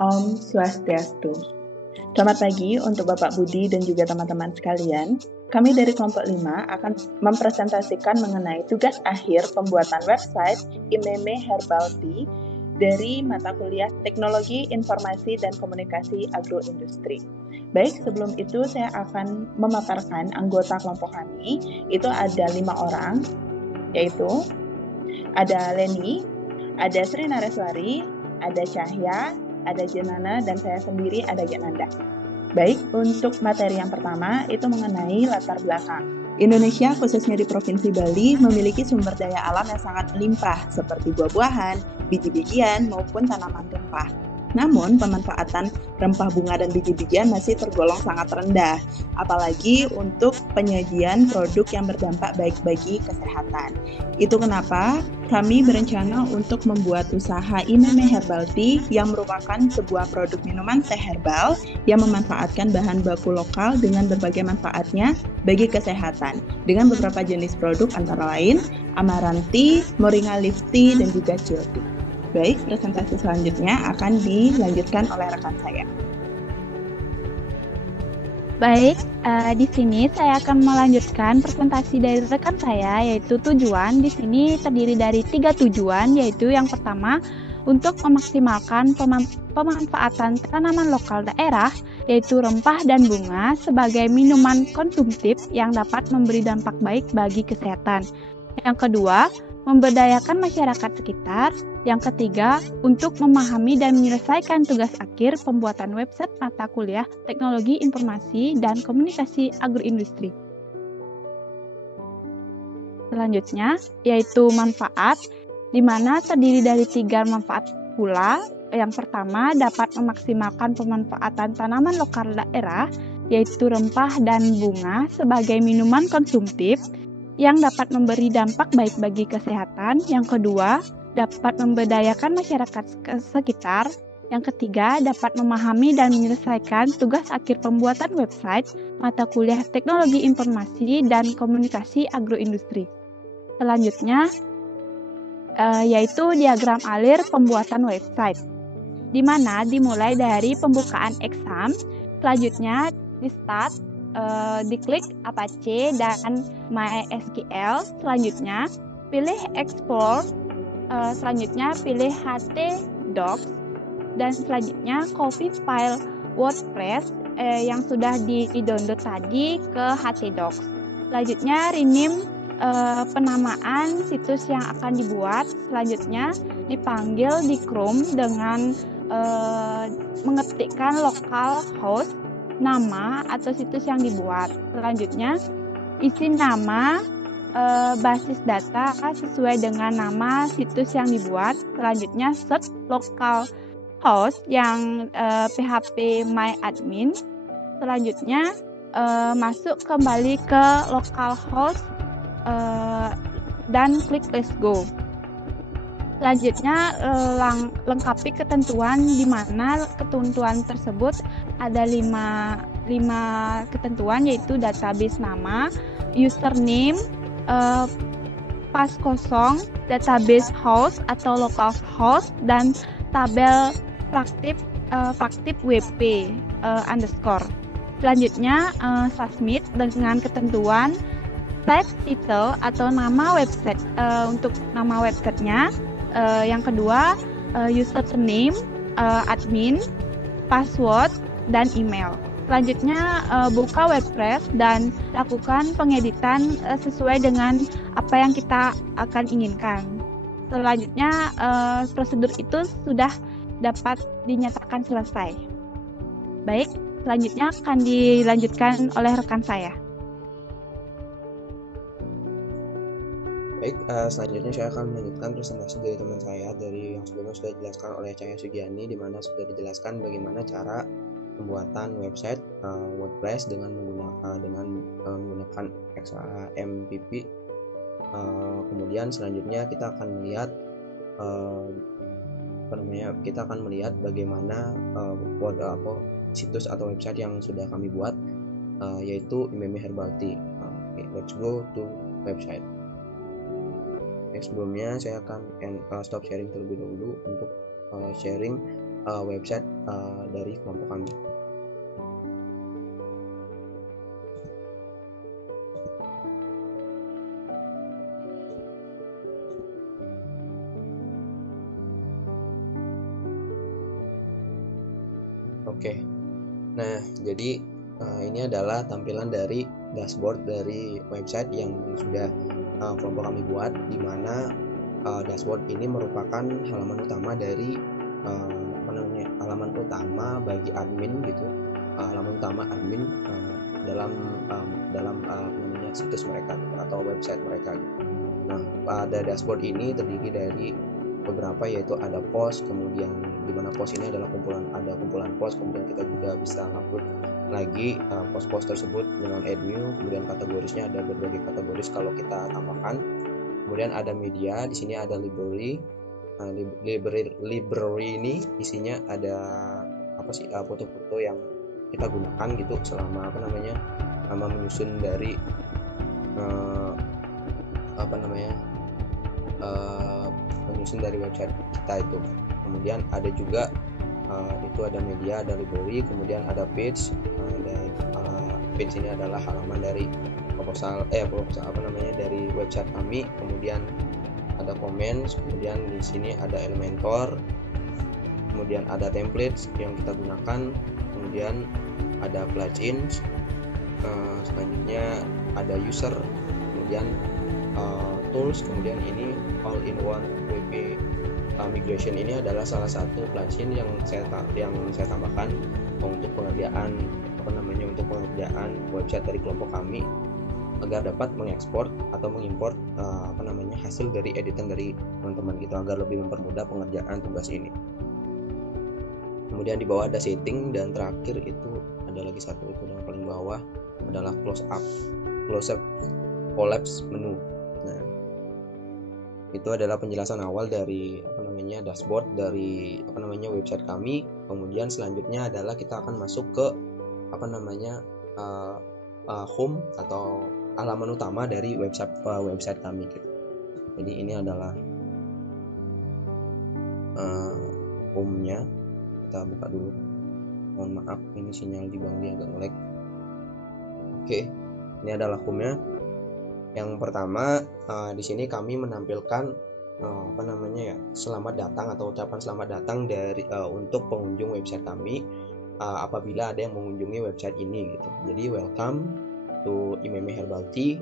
Om Swastiastu. Selamat pagi untuk Bapak Budi dan juga teman-teman sekalian. Kami dari kelompok 5 akan mempresentasikan mengenai tugas akhir pembuatan website IMEME Herbal Tea dari mata kuliah Teknologi Informasi dan Komunikasi Agroindustri. Baik, sebelum itu saya akan memaparkan anggota kelompok kami. Itu ada 5 orang, yaitu ada Leni, ada Sri Nareswari, ada Cahya, ada Jenana, dan saya sendiri ada Genanda. Baik, untuk materi yang pertama itu mengenai latar belakang. Indonesia, khususnya di Provinsi Bali, memiliki sumber daya alam yang sangat melimpah seperti buah-buahan, biji-bijian, maupun tanaman rempah. Namun, pemanfaatan rempah bunga dan biji-bijian masih tergolong sangat rendah, apalagi untuk penyajian produk yang berdampak baik bagi kesehatan. Itu kenapa kami berencana untuk membuat usaha IMEME Herbal Tea yang merupakan sebuah produk minuman teh herbal yang memanfaatkan bahan baku lokal dengan berbagai manfaatnya bagi kesehatan dengan beberapa jenis produk antara lain Amaranti, Moringa Leaf Tea, dan juga Chill Tea. Baik, presentasi selanjutnya akan dilanjutkan oleh rekan saya. Baik, di sini saya akan melanjutkan presentasi dari rekan saya, yaitu tujuan. Di sini terdiri dari 3 tujuan, yaitu yang pertama, untuk memaksimalkan pemanfaatan tanaman lokal daerah, yaitu rempah dan bunga, sebagai minuman konsumtif yang dapat memberi dampak baik bagi kesehatan. Yang kedua, memberdayakan masyarakat sekitar. Yang ketiga, untuk memahami dan menyelesaikan tugas akhir pembuatan website mata kuliah Teknologi Informasi dan Komunikasi Agroindustri. Selanjutnya, yaitu manfaat, di mana terdiri dari 3 manfaat pula. Yang pertama, dapat memaksimalkan pemanfaatan tanaman lokal daerah, yaitu rempah dan bunga sebagai minuman konsumtif yang dapat memberi dampak baik bagi kesehatan. Yang kedua, dapat memberdayakan masyarakat sekitar. Yang ketiga, dapat memahami dan menyelesaikan tugas akhir pembuatan website mata kuliah Teknologi Informasi dan Komunikasi Agroindustri. Selanjutnya, yaitu diagram alir pembuatan website, di mana dimulai dari pembukaan exam, selanjutnya di start, diklik Apache dan MySQL, selanjutnya pilih Explore, selanjutnya pilih htdocs, dan selanjutnya copy file WordPress yang sudah di-download tadi ke htdocs. Selanjutnya rename penamaan situs yang akan dibuat. Selanjutnya dipanggil di Chrome dengan mengetikkan localhost, nama atau situs yang dibuat. Selanjutnya isi nama basis data sesuai dengan nama situs yang dibuat. Selanjutnya search localhost yang php myadmin. Selanjutnya masuk kembali ke localhost dan klik let's go. Selanjutnya lengkapi ketentuan, di mana ketentuan tersebut ada 5 ketentuan, yaitu database nama, username, pas kosong, database host atau local host, dan tabel praktif wp underscore. Selanjutnya submit dengan ketentuan type title atau nama website untuk nama websitenya. Yang kedua, username, admin, password, dan email. Selanjutnya, buka WordPress dan lakukan pengeditan sesuai dengan apa yang kita akan inginkan. Selanjutnya, prosedur itu sudah dapat dinyatakan selesai. Baik, selanjutnya akan dilanjutkan oleh rekan saya. Baik, selanjutnya saya akan melanjutkan presentasi dari teman saya dari yang sebelumnya sudah dijelaskan oleh Cahya Sugiani, di mana sudah dijelaskan bagaimana cara pembuatan website WordPress dengan menggunakan XAMPP. Kemudian selanjutnya kita akan melihat bagaimana situs atau website yang sudah kami buat, yaitu IMEME Herbal Tea. Let's go to website. Sebelumnya saya akan stop sharing terlebih dahulu untuk sharing website dari kelompok kami. Oke. Nah, jadi ini adalah tampilan dari dashboard dari website yang sudah kelompok kami buat, di mana dashboard ini merupakan halaman utama dari halaman utama bagi admin gitu, halaman utama admin dalam situs mereka atau website mereka gitu. Nah, pada dashboard ini terdiri dari beberapa, yaitu ada post, kemudian di mana post ini adalah kumpulan post, kemudian kita juga bisa upload lagi post-post tersebut dengan add new, kemudian kategorisnya ada berbagai kategoris kalau kita tambahkan. Kemudian ada media, di sini ada library. Library ini isinya ada foto-foto yang kita gunakan gitu selama menyusun dari menyusun dari website kita itu. Kemudian ada juga itu ada media, ada library, kemudian ada page. Page ini adalah halaman dari proposal dari website kami. Kemudian ada comments, kemudian di sini ada Elementor, kemudian ada templates yang kita gunakan, kemudian ada plugins, selanjutnya ada user, kemudian tools, kemudian ini all-in-one WP migration. Ini adalah salah satu plugin yang saya tambahkan untuk pengerjaan website dari kelompok kami agar dapat mengekspor atau mengimport hasil dari editan dari teman-teman gitu, agar lebih mempermudah pengerjaan tugas ini. Kemudian di bawah ada setting, dan terakhir itu ada lagi satu, itu yang paling bawah adalah close up collapse menu. Nah, itu adalah penjelasan awal dari dashboard dari website kami. Kemudian selanjutnya adalah kita akan masuk ke home atau halaman utama dari website kami gitu. Jadi ini adalah home-nya. Kita buka dulu. Mohon maaf, ini sinyal di Bang Di agak nge-lag. Oke, ini adalah home-nya. Yang pertama, di sini kami menampilkan selamat datang atau ucapan selamat datang dari untuk pengunjung website kami apabila ada yang mengunjungi website ini gitu. Jadi welcome to IMEME Herbal Tea.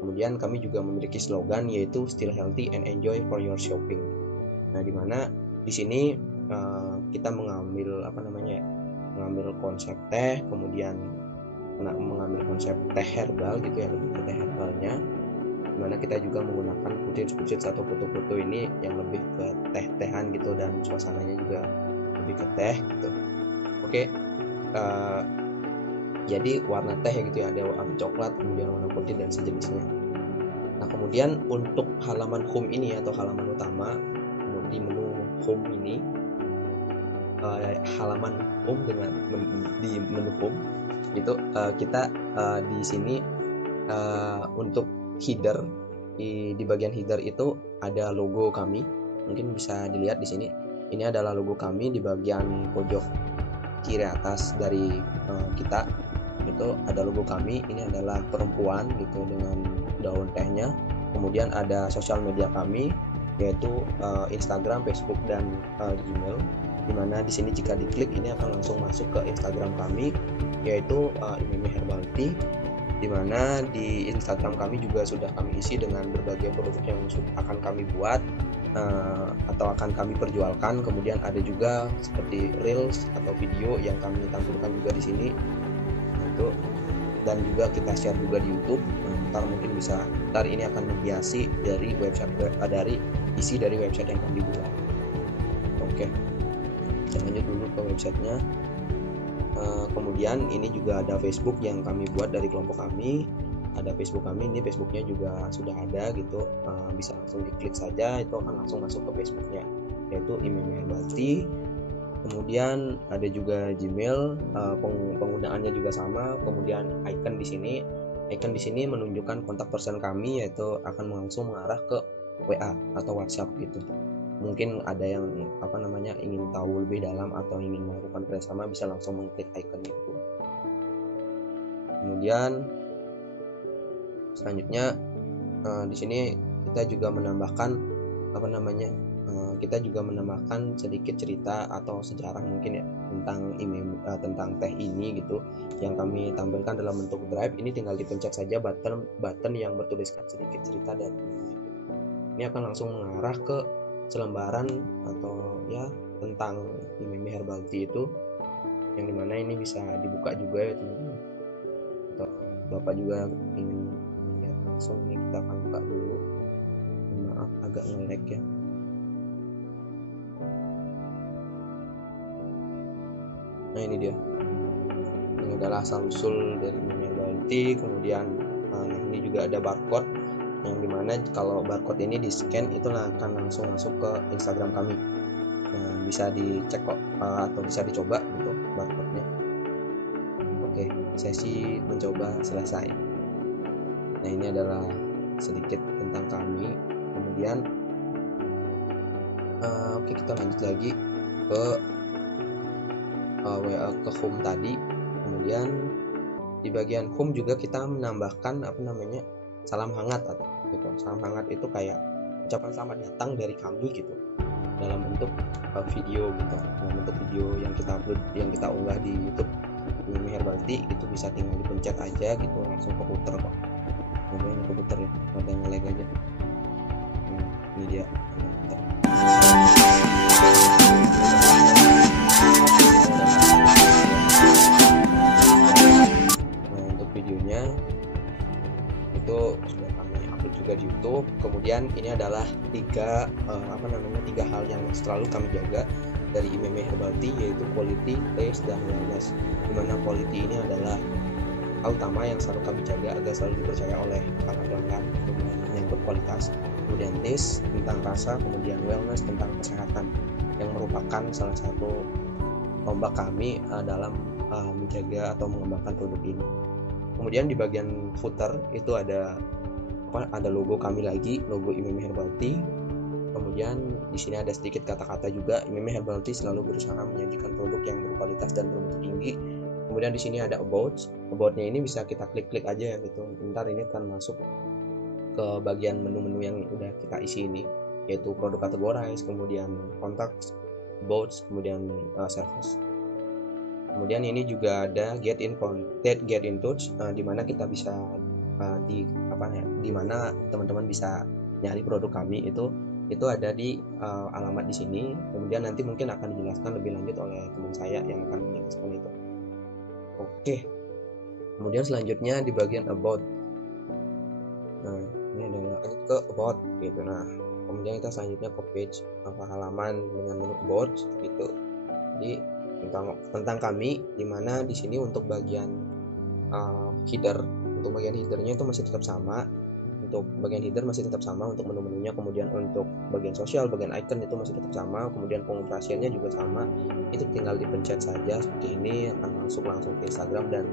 Kemudian kami juga memiliki slogan, yaitu still healthy and enjoy for your shopping. Nah, di mana di sini kita mengambil konsep teh, kemudian mengambil konsep teh herbal gitu ya, lebih ke teh herbalnya, dimana kita juga menggunakan kucit atau foto-foto ini yang lebih ke teh-tehan gitu, dan suasananya juga lebih ke teh gitu. Oke, jadi warna teh gitu ya, ada warna coklat, kemudian warna putih dan sejenisnya. Nah, kemudian untuk halaman home ini atau halaman utama, di menu home ini, halaman home di menu home itu kita di sini untuk header, di bagian header itu ada logo kami. Mungkin bisa dilihat di sini. Ini adalah logo kami di bagian pojok kiri atas dari kita. Itu ada logo kami. Ini adalah perempuan gitu dengan daun tehnya. Kemudian ada sosial media kami, yaitu Instagram, Facebook, dan Gmail. Dimana di sini jika diklik ini akan langsung masuk ke Instagram kami, yaitu IMEME Herbal Tea. Dimana di Instagram kami juga sudah kami isi dengan berbagai produk yang akan kami buat atau akan kami perjualkan. Kemudian ada juga seperti reels atau video yang kami tampilkan juga di sini. Itu, dan juga kita share juga di YouTube. Ntar ini akan menghiasi dari website dari isi dari website yang kami buat. Oke, kita lanjut dulu ke websitenya. Kemudian ini juga ada Facebook yang kami buat dari kelompok kami. Ada Facebook kami, ini Facebooknya juga sudah ada gitu, bisa langsung diklik saja, itu akan langsung masuk ke Facebooknya, yaitu IMEME Herbal Tea. Kemudian ada juga Gmail, penggunaannya juga sama. Kemudian icon di sini menunjukkan kontak person kami, yaitu akan langsung mengarah ke WA atau WhatsApp gitu. mungkin ada yang ingin tahu lebih dalam atau ingin melakukan kerjasama, bisa langsung mengklik icon itu. Kemudian selanjutnya di sini kita juga menambahkan sedikit cerita atau sejarah mungkin ya tentang teh ini gitu, yang kami tampilkan dalam bentuk drive. Ini tinggal dipencet saja button yang bertuliskan sedikit cerita dan ini akan langsung mengarah ke selembaran atau ya tentang IMEME Herbal Tea itu, yang dimana ini bisa dibuka juga ya teman-teman, atau Bapak juga ingin melihat langsung. Ini kita akan buka dulu, maaf agak nge-lag ya. Nah ini dia, ini adalah asal usul dari IMEME Herbal Tea. Kemudian ini juga ada barcode, yang dimana kalau barcode ini di scan itu akan langsung masuk ke Instagram kami. Nah, bisa dicek kok atau bisa dicoba untuk barcode-nya. Oke, sesi mencoba selesai. Nah ini adalah sedikit tentang kami. Kemudian kita lanjut lagi ke home tadi. Kemudian di bagian home juga kita menambahkan salam hangat atau gitu. Salam hangat itu kayak ucapan selamat datang dari kami gitu, dalam bentuk video gitu, dalam bentuk video yang kita upload, yang kita unggah di YouTube IMEME Herbal Tea gitu. Bisa tinggal dipencet aja gitu, langsung keputer kok. Kemudian keputer ya, ada nge-lag aja. Ini dia. Nah untuk videonya itu sudah kami upload juga di YouTube. Kemudian ini adalah tiga hal yang selalu kami jaga dari IMEME Herbal Tea, yaitu quality, taste, dan wellness. Dimana quality ini adalah hal utama yang selalu kami jaga agar selalu dipercaya oleh para pelanggan, kemudian yang berkualitas. Kemudian taste tentang rasa, kemudian wellness tentang kesehatan, yang merupakan salah satu tombak kami dalam menjaga atau mengembangkan produk ini. Kemudian di bagian footer itu ada logo kami lagi, logo IMEME Herbal Tea. Kemudian di sini ada sedikit kata-kata juga, IMEME Herbal Tea selalu berusaha menyajikan produk yang berkualitas dan bermutu tinggi. Kemudian di sini ada about-nya ini bisa kita klik-klik aja ya gitu. Ntar ini akan masuk ke bagian menu-menu yang udah kita isi ini, yaitu produk categorize, kemudian contacts, about, kemudian service. Kemudian ini juga ada get in touch, di mana kita bisa di mana teman-teman bisa nyari produk kami itu ada di alamat di sini. Kemudian nanti mungkin akan dijelaskan lebih lanjut oleh teman saya yang akan menjelaskan itu. Oke. Kemudian selanjutnya di bagian about. Nah, ini adalah ke about gitu. Nah, kemudian kita selanjutnya ke page halaman dengan menu about gitu. Jadi tentang kami, dimana di sini untuk bagian headernya itu masih tetap sama. Untuk bagian header masih tetap sama untuk menu-menunya. Kemudian untuk bagian sosial, bagian icon itu masih tetap sama. Kemudian pengoperasiannya juga sama. Itu tinggal dipencet saja seperti ini, akan langsung ke Instagram dan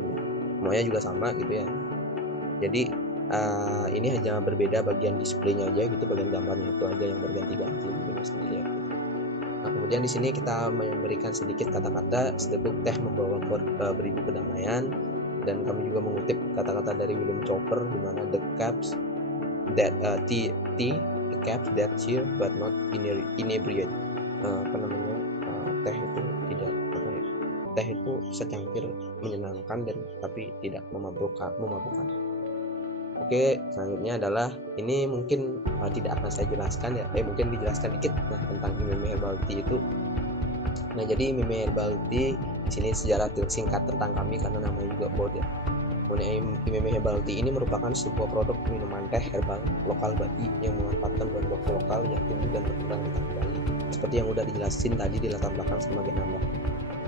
semuanya juga sama gitu ya. Jadi ini hanya berbeda bagian displaynya aja gitu, bagian gambarnya itu aja yang berganti-ganti sendiri ya. Nah, kemudian di sini kita memberikan sedikit kata-kata, seteguk teh membawa beribu kedamaian, dan kami juga mengutip kata-kata dari William Chopper, di mana the caps that the caps that cheer but not inebriate. Teh itu secangkir menyenangkan dan tapi tidak memabukkan. Oke, selanjutnya adalah ini mungkin tidak akan saya jelaskan ya, mungkin dijelaskan dikit tentang IMEME Herbal Tea itu. Nah, jadi IMEME Herbal Tea di sini sejarah singkat tentang kami karena namanya juga about ya. Kemudian IMEME Herbal Tea ini merupakan sebuah produk minuman teh herbal lokal Bali yang memanfaatkan bahan baku lokal yang tumbuh dan berkembang di Bali. Seperti yang udah dijelasin tadi di latar belakang sebagai nama.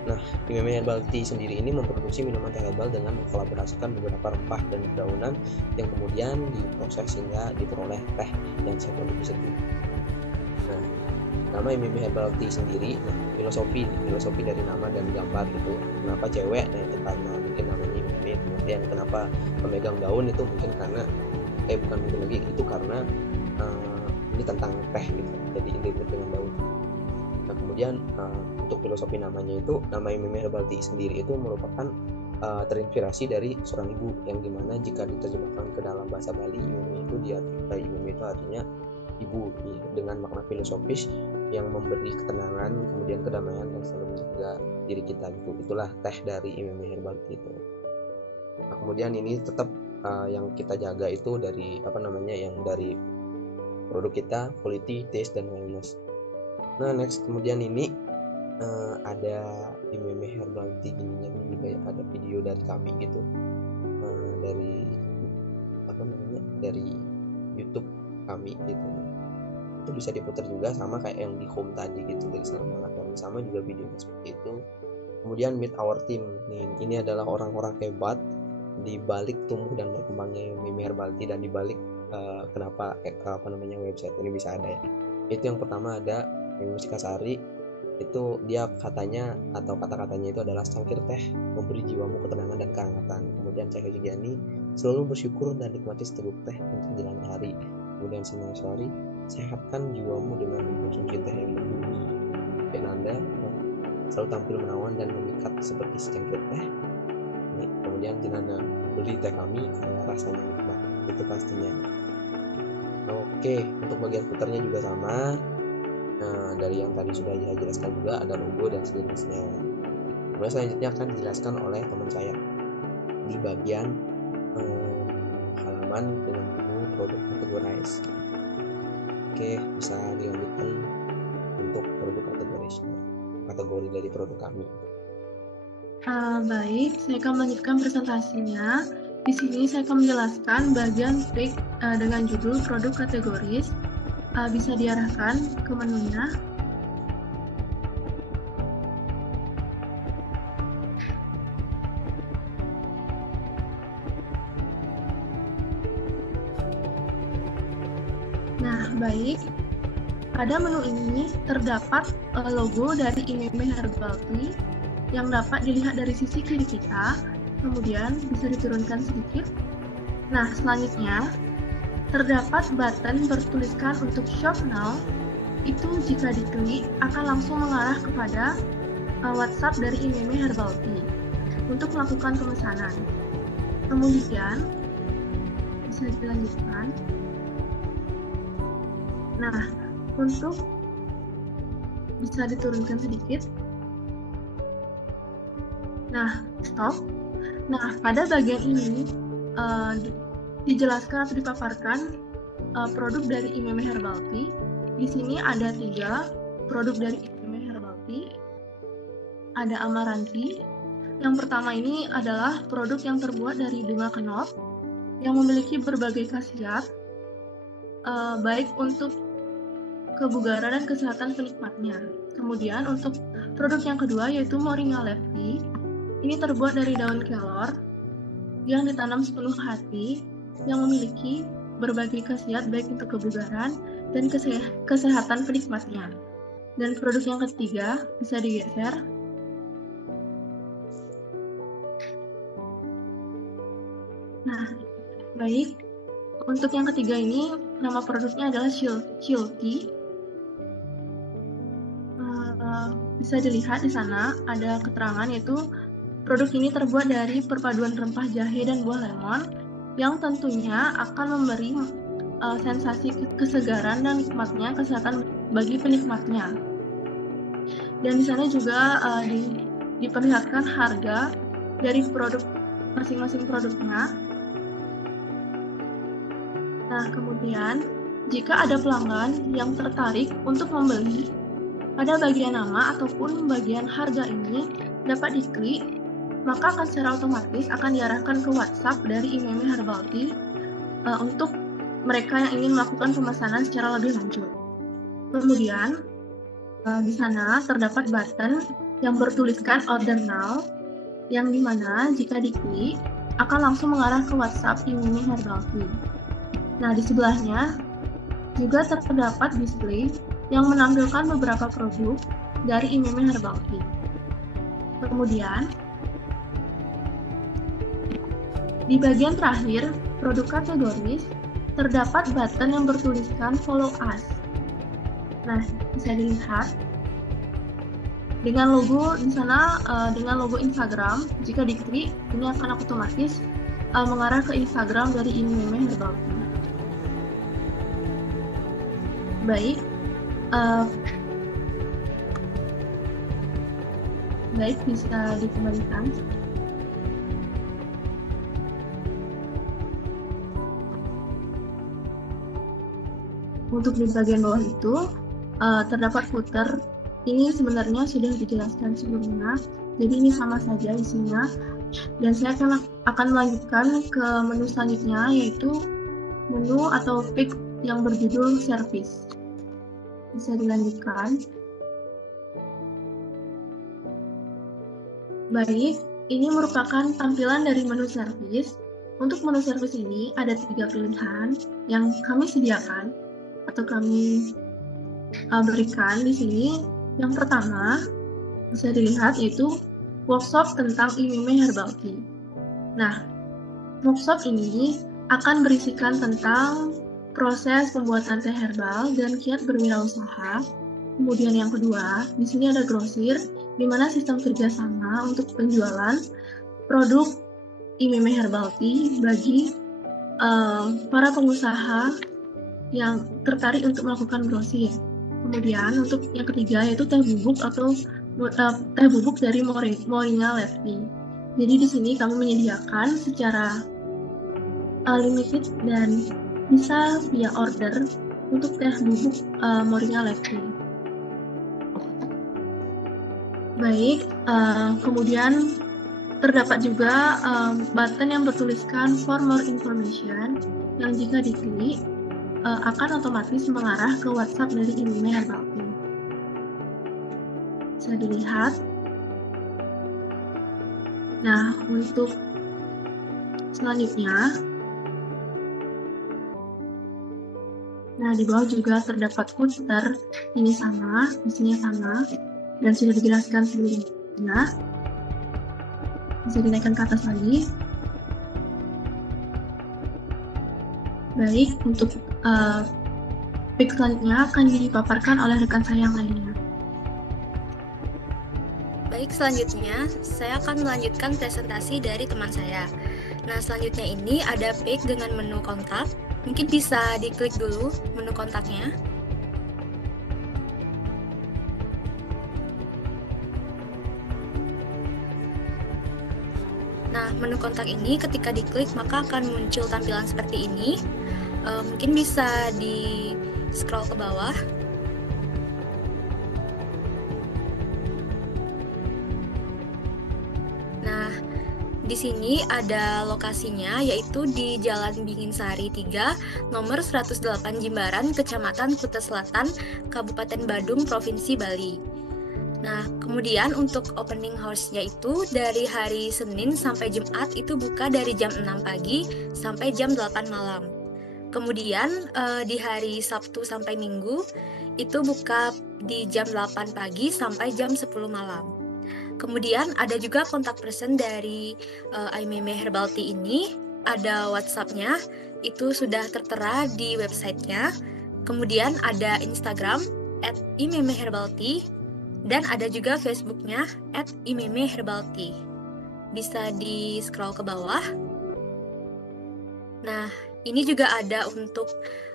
Nah, IMEME Herbal Tea sendiri ini memproduksi minuman teh herbal dengan mengkolaborasikan beberapa rempah dan dedaunan yang kemudian diproses hingga diperoleh teh yang saya produksi sendiri. Nah, nama IMEME Herbal Tea sendiri, filosofi dari nama dan gambar gitu. Kenapa cewek? Nah, itu karena mungkin namanya IMEME. Kemudian kenapa pemegang daun itu mungkin karena itu karena ini tentang teh gitu, jadi identik dengan daun. Nah kemudian untuk filosofi namanya itu, nama IMEME Herbal Tea sendiri itu merupakan terinspirasi dari seorang ibu, yang dimana jika diterjemahkan ke dalam bahasa Bali, IMEME itu artinya ibu, dengan makna filosofis yang memberi ketenangan, kemudian kedamaian, dan selalu menjaga diri kita gitu. Itulah teh dari IMEME Herbal Tea itu. Nah kemudian ini tetap yang kita jaga itu dari yang dari produk kita, quality, taste, dan wellness. Nah next, kemudian ini ada IMEME Herbal Tea gininya juga, ada video dari kami gitu, dari YouTube kami gitu. Itu bisa diputar juga sama kayak yang di home tadi gitu, dari semangat yang sama juga videonya seperti itu. Kemudian meet our team nih, ini adalah orang-orang hebat di balik tumbuh dan berkembangnya IMEME Herbal Tea, dan di balik kenapa website ini bisa ada ya. Itu yang pertama ada Mimus Kasari, itu dia katanya atau kata-katanya itu adalah cangkir teh memberi jiwamu ketenangan dan kehangatan. Kemudian Cahyo Sugiani, selalu bersyukur dan nikmati seteguk teh untuk menjalani hari. Kemudian Sinai Sari, sehatkan jiwamu dengan mengkonsumsi teh yang berbunyi. Fernanda, selalu tampil menawan dan memikat seperti secangkir teh. Kemudian Jinana, beli teh kami karena rasanya nikmat, itu pastinya. Oke, untuk bagian putarnya juga sama. Nah, dari yang tadi sudah saya jelaskan juga ada logo dan sejenisnya. Kemudian selanjutnya akan dijelaskan oleh teman saya di bagian halaman dengan menu produk categorize. Oke, bisa dilanjutkan untuk produk kategori dari produk kami. Baik, saya akan melanjutkan presentasinya. Di sini saya akan menjelaskan bagian trik dengan judul produk kategoris. Bisa diarahkan ke menunya. Nah, baik. Pada menu ini terdapat logo dari IMEME Herbal Tea yang dapat dilihat dari sisi kiri kita. Kemudian bisa diturunkan sedikit. Nah, selanjutnya terdapat button bertuliskan untuk shop now. Itu jika diklik akan langsung mengarah kepada WhatsApp dari IMEME Herbal Tea untuk melakukan pemesanan. Kemudian bisa dilanjutkan. Nah, untuk bisa diturunkan sedikit. Nah, stop. Nah, pada bagian ini dijelaskan atau dipaparkan produk dari IMEME Herbal Tea. Di sini ada 3 produk dari IMEME Herbal Tea. Ada Amaranti. Yang pertama ini adalah produk yang terbuat dari bunga kenop yang memiliki berbagai khasiat baik untuk kebugaran dan kesehatan penikmatnya. Kemudian untuk produk yang kedua yaitu Moringa Leaf Tea. Ini terbuat dari daun kelor yang ditanam sepenuh hati, yang memiliki berbagai khasiat baik untuk kebugaran dan kesehatan penikmatnya. Dan produk yang ketiga bisa digeser. Nah, baik. Untuk yang ketiga ini nama produknya adalah Chill Tea. Bisa dilihat di sana ada keterangan yaitu produk ini terbuat dari perpaduan rempah jahe dan buah lemon yang tentunya akan memberi sensasi kesegaran dan nikmatnya kesehatan bagi penikmatnya. Dan di sana juga diperlihatkan harga dari produk masing-masing produknya. Nah, kemudian jika ada pelanggan yang tertarik untuk membeli, pada bagian nama ataupun bagian harga ini dapat diklik, maka akan secara otomatis akan diarahkan ke WhatsApp dari IMEME Herbal Tea untuk mereka yang ingin melakukan pemesanan secara lebih lanjut. Kemudian di sana terdapat button yang bertuliskan Order Now, yang dimana jika diklik akan langsung mengarah ke WhatsApp IMEME Herbal Tea. Nah, di sebelahnya juga terdapat display yang menampilkan beberapa produk dari IMEME Herbal Tea. Kemudian di bagian terakhir, produk kategoris, terdapat button yang bertuliskan follow us. Nah, bisa dilihat dengan logo di sana, dengan logo Instagram. Jika diklik, ini akan otomatis mengarah ke Instagram dari IMIME Herbal Tea. Baik, bisa dikembalikan. Untuk di bagian bawah itu terdapat footer. Ini sebenarnya sudah dijelaskan sebelumnya, jadi ini sama saja isinya. Dan saya akan melanjutkan ke menu selanjutnya, yaitu menu atau page yang berjudul service. Bisa dilanjutkan. Baik, ini merupakan tampilan dari menu service. Untuk menu service ini ada 3 pilihan yang kami sediakan atau kami berikan di sini. Yang pertama bisa dilihat yaitu workshop tentang IMIME Herbal Tea. Nah, workshop ini akan berisikan tentang proses pembuatan teh herbal dan kiat berwirausaha. Kemudian yang kedua, di sini ada grosir, di mana sistem kerjasama untuk penjualan produk IMIME Herbal Tea bagi para pengusaha yang tertarik untuk melakukan grosir. Kemudian untuk yang ketiga yaitu teh bubuk atau teh bubuk dari Moringa Lefty. Jadi di sini kami menyediakan secara limited dan bisa via order untuk teh bubuk Moringa Lefty. Baik, kemudian terdapat juga button yang bertuliskan for more information yang jika diklik akan otomatis mengarah ke WhatsApp dari IMIME Herbal Tea. Bisa dilihat. Nah, untuk selanjutnya, di bawah juga terdapat footer. Ini sama, isinya sama, dan sudah dijelaskan sebelumnya. Bisa dinaikkan ke atas lagi. Baik, untuk page selanjutnya akan dipaparkan oleh rekan saya yang lainnya. Baik, selanjutnya saya akan melanjutkan presentasi dari teman saya. Nah, selanjutnya ini ada page dengan menu kontak. Mungkin bisa diklik dulu menu kontaknya. Nah, menu kontak ini ketika diklik maka akan muncul tampilan seperti ini. Mungkin bisa di scroll ke bawah. Nah, di sini ada lokasinya yaitu di Jalan Binginsari 3, nomor 108 Jimbaran, Kecamatan Kuta Selatan, Kabupaten Badung, Provinsi Bali. Nah, kemudian untuk opening hours-nya itu dari hari Senin sampai Jumat itu buka dari jam 6 pagi sampai jam 8 malam. Kemudian di hari Sabtu sampai Minggu itu buka di jam 8 pagi sampai jam 10 malam. Kemudian ada juga kontak person dari IMIME Herbal Tea ini, ada WhatsApp-nya, itu sudah tertera di website-nya. Kemudian ada Instagram @IMIMEHerbalTea dan ada juga Facebook-nya @IMIMEHerbalTea. Bisa di scroll ke bawah. Nah, ini juga ada untuk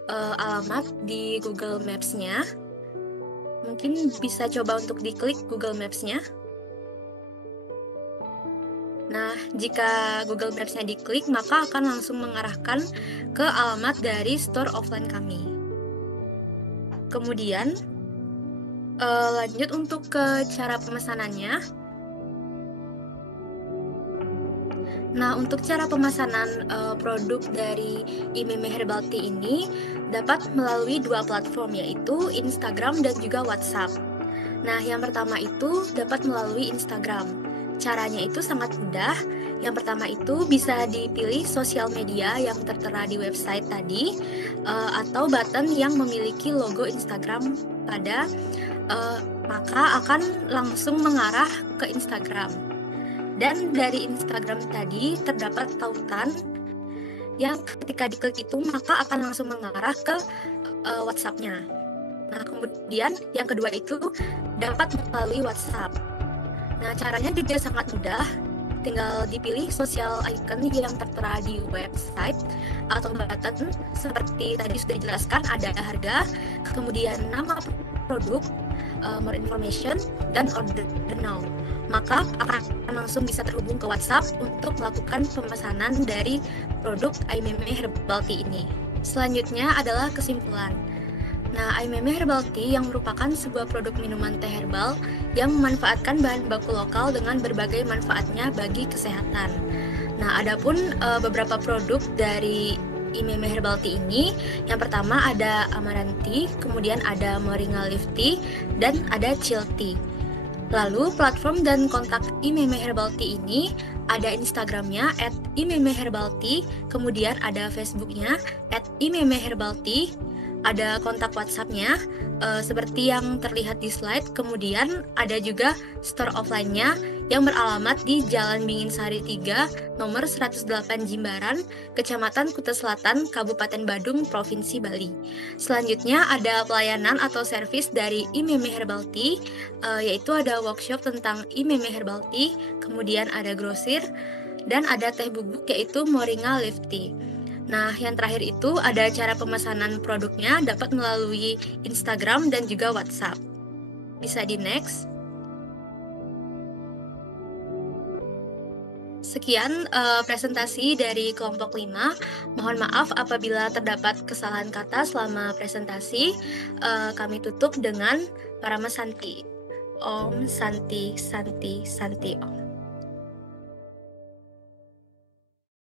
alamat di Google Maps-nya. Mungkin bisa coba untuk diklik Google Maps-nya. Nah, jika Google Maps-nya diklik, maka akan langsung mengarahkan ke alamat dari store offline kami. Kemudian, lanjut untuk ke cara pemesanannya. Nah, untuk cara pemesanan produk dari IMIME Herbal Tea ini dapat melalui dua platform, yaitu Instagram dan juga WhatsApp. Nah, yang pertama itu dapat melalui Instagram. Caranya itu sangat mudah. Yang pertama itu bisa dipilih sosial media yang tertera di website tadi, atau button yang memiliki logo Instagram pada, maka akan langsung mengarah ke Instagram. Dan dari Instagram tadi terdapat tautan yang ketika diklik itu maka akan langsung mengarah ke WhatsApp-nya. Nah, kemudian yang kedua itu dapat melalui WhatsApp. Nah, caranya juga sangat mudah. Tinggal dipilih social icon yang tertera di website atau button seperti tadi sudah dijelaskan, ada harga, kemudian nama produk, more information, dan order now. Maka akan langsung bisa terhubung ke WhatsApp untuk melakukan pemesanan dari produk Aimeme Herbal Tea ini. Selanjutnya adalah kesimpulan. Nah, Aimeme Herbal Tea yang merupakan sebuah produk minuman teh herbal yang memanfaatkan bahan baku lokal dengan berbagai manfaatnya bagi kesehatan. Nah, adapun beberapa produk dari Aimeme Herbal Tea ini, yang pertama ada Amaranti, kemudian ada Moringa Leaf Tea, dan ada Chill Tea. Lalu platform dan kontak Aimeme Herbal Tea ini ada Instagramnya @aimemeherbaltea, kemudian ada Facebooknya @aimemeherbaltea, ada kontak WhatsAppnya seperti yang terlihat di slide, kemudian ada juga store offline-nya yang beralamat di Jalan Binginsari 3, nomor 108 Jimbaran, Kecamatan Kuta Selatan, Kabupaten Badung, Provinsi Bali. Selanjutnya ada pelayanan atau servis dari Aimeme Herbal Tea, yaitu ada workshop tentang Aimeme Herbal Tea, kemudian ada grosir, dan ada teh bubuk yaitu Moringa Leaf Tea. Nah, yang terakhir itu ada cara pemesanan produknya dapat melalui Instagram dan juga WhatsApp. Bisa di next. Sekian presentasi dari kelompok 5. Mohon maaf apabila terdapat kesalahan kata selama presentasi. Kami tutup dengan Parama Santi. Om Santi Santi Santi Om.